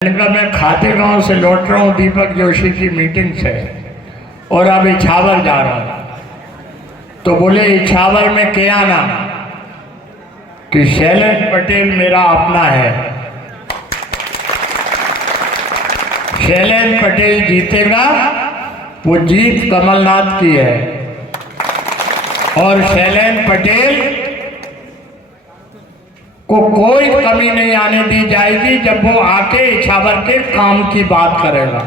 इनका मैं खातेगांव से लौट रहा हूँ दीपक जोशी की मीटिंग से और अब इछावर जा रहा हूँ। तो बोले इछावर में क्या आना कि शैलेंद्र पटेल मेरा अपना है, शैलेंद्र पटेल जीतेगा, वो जीत कमलनाथ की है और शैलेंद्र पटेल को कोई कमी नहीं आने दी जाएगी जब वो आके इछावर के काम की बात करेगा।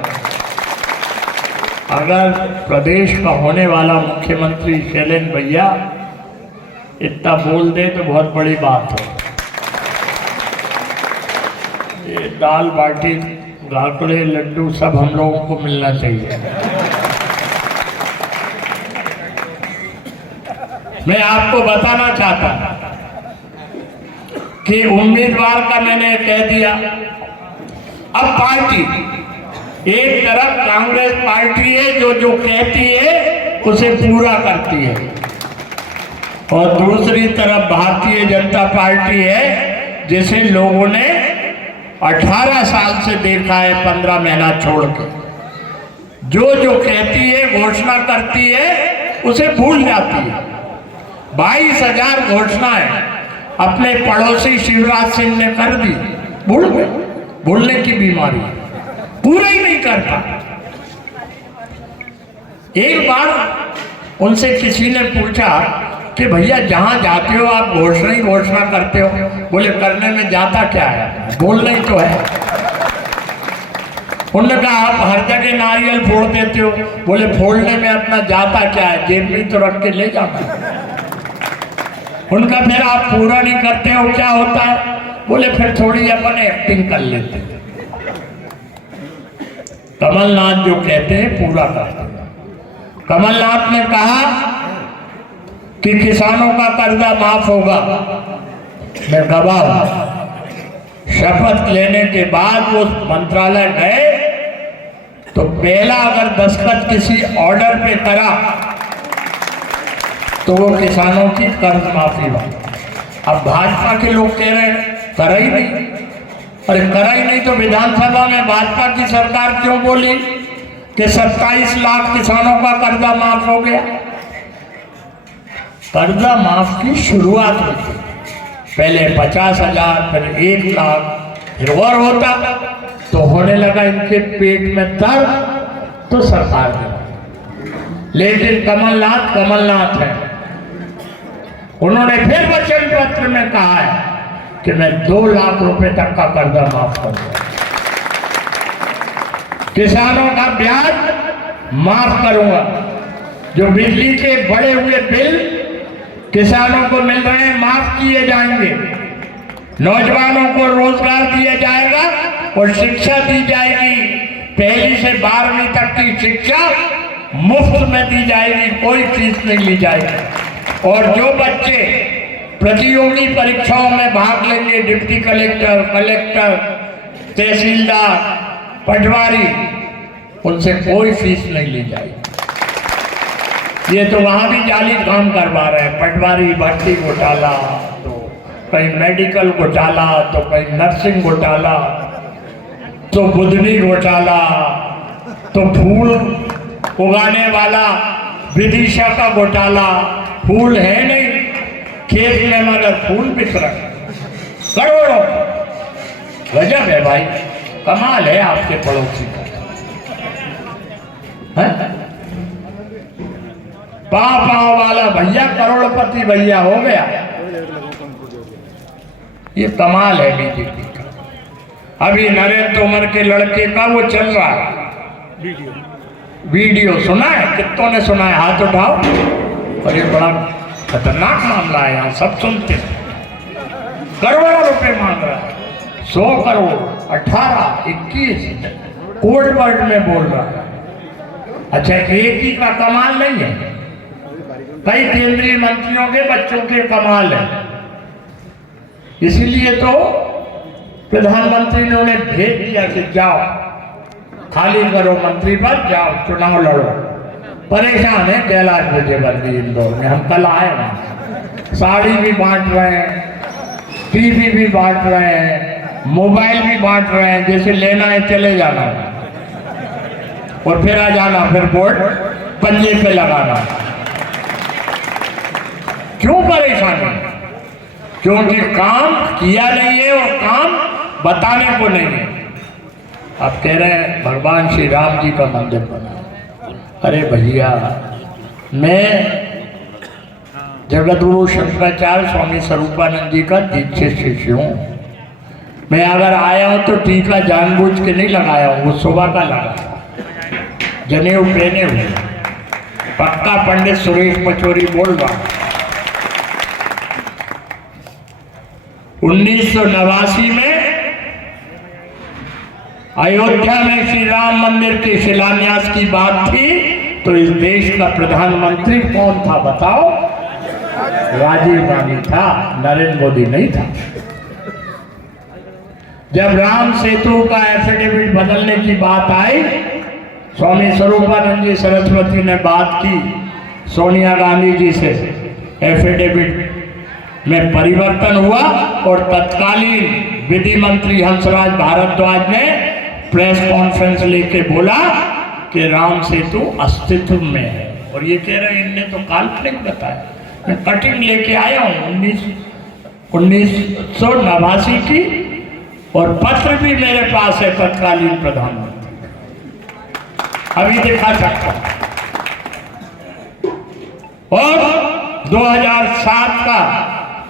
अगर प्रदेश का होने वाला मुख्यमंत्री शैलेंद्र भैया इतना बोल दे तो बहुत बड़ी बात है। ये दाल बाटी गाकड़े लड्डू सब हम लोगों को मिलना चाहिए। मैं आपको बताना चाहता हूं कि उम्मीदवार का मैंने कह दिया। अब पार्टी एक तरफ कांग्रेस पार्टी है जो कहती है उसे पूरा करती है और दूसरी तरफ भारतीय जनता पार्टी है जिसे लोगों ने 18 साल से देखा है 15 महीना छोड़ के, जो कहती है घोषणा करती है उसे भूल जाती है। 22,000 घोषणाएं अपने पड़ोसी शिवराज सिंह ने कर दी, भूल गए, भूलने की बीमारी, पूरा ही नहीं करता। एक बार उनसे किसी ने पूछा कि भैया जहां जाते हो आप घोषणा करते हो। बोले करने में जाता क्या है, बोलना ही तो है। उन्होंने कहा आप हर जगह नारियल फोड़ देते हो। बोले फोड़ने में अपना जाता क्या है, जेब में तो रख के ले जाता। उनका फिर आप पूरा नहीं करते हो क्या होता है। बोले फिर थोड़ी अपन एक्टिंग कर लेते। कमलनाथ जो कहते हैं पूरा करते हैं। कमलनाथ ने कहा कि किसानों का कर्जा माफ होगा। मैं गवाह हूं। शपथ लेने के बाद वो मंत्रालय गए तो पहला अगर दस्तखत किसी ऑर्डर पे करा तो वो किसानों की कर्ज माफी हुआ। अब भाजपा के लोग कह रहे हैं करा ही नहीं। अरे करा ही नहीं तो विधानसभा में भाजपा की सरकार क्यों बोली कि 27 लाख किसानों का कर्जा माफ हो गया। कर्जा माफ की शुरुआत हुई थी, पहले 50,000 फिर 1 लाख फिर और होता तो होने लगा इनके पेट में दर्द तो सरकार दे। लेकिन कमलनाथ है, उन्होंने फिर वचन पत्र में कहा है कि मैं 2 लाख रुपए तक का कर्जा माफ करूंगा, किसानों का ब्याज माफ करूंगा, जो बिजली के बढ़े हुए बिल किसानों को मिल रहे हैं माफ किए जाएंगे, नौजवानों को रोजगार दिया जाएगा और शिक्षा दी जाएगी। 1ली से 12वीं तक की शिक्षा मुफ्त में दी जाएगी, कोई फीस नहीं ली जाएगी। और जो बच्चे प्रतियोगी परीक्षाओं में भाग लेंगे, डिप्टी कलेक्टर, तहसीलदार, पटवारी, उनसे कोई फीस नहीं ली जाएगी। ये तो वहां भी जाली काम करवा रहे हैं। पटवारी भर्ती घोटाला, तो कहीं मेडिकल घोटाला, तो कहीं नर्सिंग घोटाला, तो बुधनी घोटाला, तो फूल उगाने वाला विदिशा का घोटाला। फूल है नहीं खेत में मगर फूल बिक रहे करोड़ों। गजब है भाई, कमाल है आपके पड़ोसी का। पाव वाला भैया करोड़पति भैया हो गया। ये कमाल है बीजेपी का। अभी नरेंद्र तोमर के लड़के का वो चल रहा है वीडियो सुना है? कितनों ने सुना है? हाथ उठाओ। और ये बड़ा खतरनाक मामला है, यहाँ सब सुनते हैं। करोड़ों रुपए मांग रहा है, 100 करोड़, 18, 21 कोड वर्ड में बोल रहा है। अच्छा, एक ही का कमाल नहीं है, कई केंद्रीय मंत्रियों के बच्चों के कमाल है। इसीलिए तो प्रधानमंत्री ने उन्हें भेज दिया कि जाओ खाली करो मंत्री पद, जाओ चुनाव लड़ो। परेशान है कैलाश विजयवर्गीय इंदौर में। हम कल आए वहां, साड़ी भी बांट रहे हैं, टीवी भी बांट रहे हैं, मोबाइल भी बांट रहे हैं, जैसे लेना है चले जाना और फिर आ जाना, फिर बोर्ड पंजे पे लगाना। क्यों परेशानी? क्योंकि काम किया नहीं है और काम बताने को नहीं है। आप कह रहे हैं भगवान श्री राम जी का मंदिर बना। अरे भैया, मैं जगतगुरु शंकराचार्य स्वामी स्वरूपानंद जी का दीक्षित शिष्य हूँ। मैं अगर आया हूँ तो टीका जानबूझ के नहीं लगाया हूँ, वो सुबह का लगा, जनेऊ पहने हुए। पक्का पंडित सुरेश पचौरी बोल रहा। 1989 में अयोध्या में श्री राम मंदिर के शिलान्यास की बात थी तो इस देश का प्रधानमंत्री कौन था बताओ? राजीव गांधी था, नरेंद्र मोदी नहीं था। जब राम सेतु का एफिडेविट बदलने की बात आई, स्वामी स्वरूपानंद जी सरस्वती ने बात की सोनिया गांधी जी से, एफिडेविट में परिवर्तन हुआ और तत्कालीन विधि मंत्री हंसराज भारद्वाज ने प्रेस कॉन्फ्रेंस लेके बोला कि राम सेतु अस्तित्व में है। और ये कह रहे हैं इनने तो काल्पनिक बताया। मैं कटिंग लेके आया हूँ 1989 की, और पत्र भी मेरे पास है तत्कालीन प्रधानमंत्री, अभी दिखा सकता। और 2007 का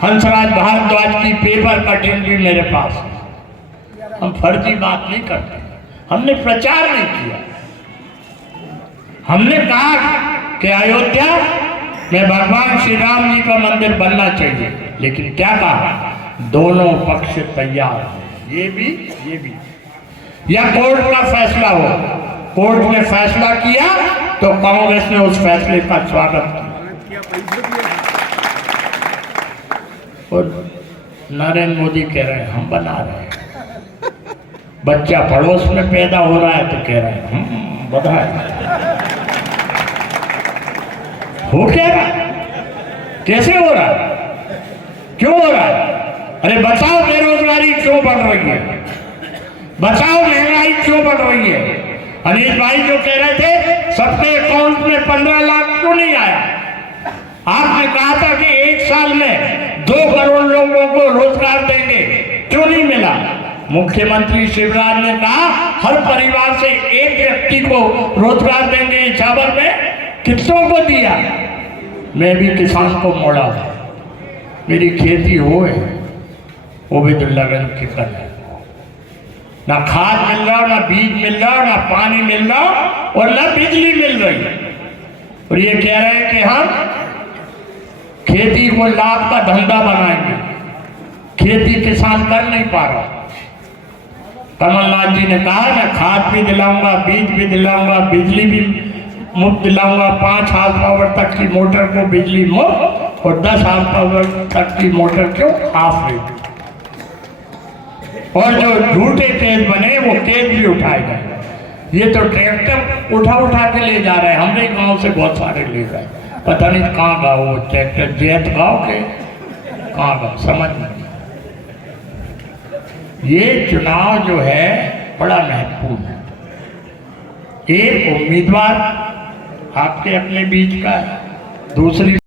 हंसराज भारद्वाज की पेपर कटिंग भी मेरे पास है। हम फर्जी बात नहीं करते, हमने प्रचार नहीं किया। हमने कहा कि अयोध्या में भगवान श्री राम जी का मंदिर बनना चाहिए, लेकिन क्या कहा? दोनों पक्ष तैयार हैं, ये भी। या कोर्ट का फैसला हो, कोर्ट ने फैसला किया तो कांग्रेस ने उस फैसले का स्वागत किया। और नरेंद्र मोदी कह रहे हैं हम बना रहे हैं। बच्चा पड़ोस में पैदा हो रहा है तो कह रहे हैं बधाई। हो क्या रहा? कैसे हो रहा है? क्यों हो रहा है? अरे बताओ, बेरोजगारी क्यों बढ़ रही है? बताओ, महंगाई क्यों बढ़ रही है? अनिल भाई जो कह रहे थे सबके अकाउंट में 15 लाख क्यों नहीं आया? आपने कहा था कि 1 साल में 2 करोड़ लोगों को रोजगार देंगे, क्यों नहीं मिला? मुख्यमंत्री शिवराज ने कहा हर परिवार से 1 व्यक्ति को रोजगार देंगे। छावर में कितनों को दिया? मैं भी किसान को मोड़ा, मेरी खेती हो है, वो भी तो लगन की कर है। ना खाद मिल रहा, ना बीज मिल रहा, ना पानी मिल रहा और ना बिजली मिल रही। और ये कह रहे हैं कि हम खेती को लाभ का धंधा बनाएंगे। खेती किसान कर नहीं पा रहा। कमलनाथ जी ने कहा मैं खाद भी दिलाऊंगा, बीज भी दिलाऊंगा, बिजली भी मुफ्त दिलाऊंगा, 5 हार्स पावर तक की मोटर को बिजली मुफ्त और 10 हार्स पावर तक की मोटर को हाफ रेट। और जो झूठे केस बने वो केस भी उठाए गए। ये तो ट्रैक्टर उठा के ले जा रहे हैं। हमरे गांव से बहुत सारे ले गए, पता नहीं कहाँ गाँव वो ट्रैक्टर, जैत गाँव के कहाँ गाँव, समझ नहीं। ये चुनाव जो है बड़ा महत्वपूर्ण है। एक उम्मीदवार आपके अपने बीच का है, दूसरी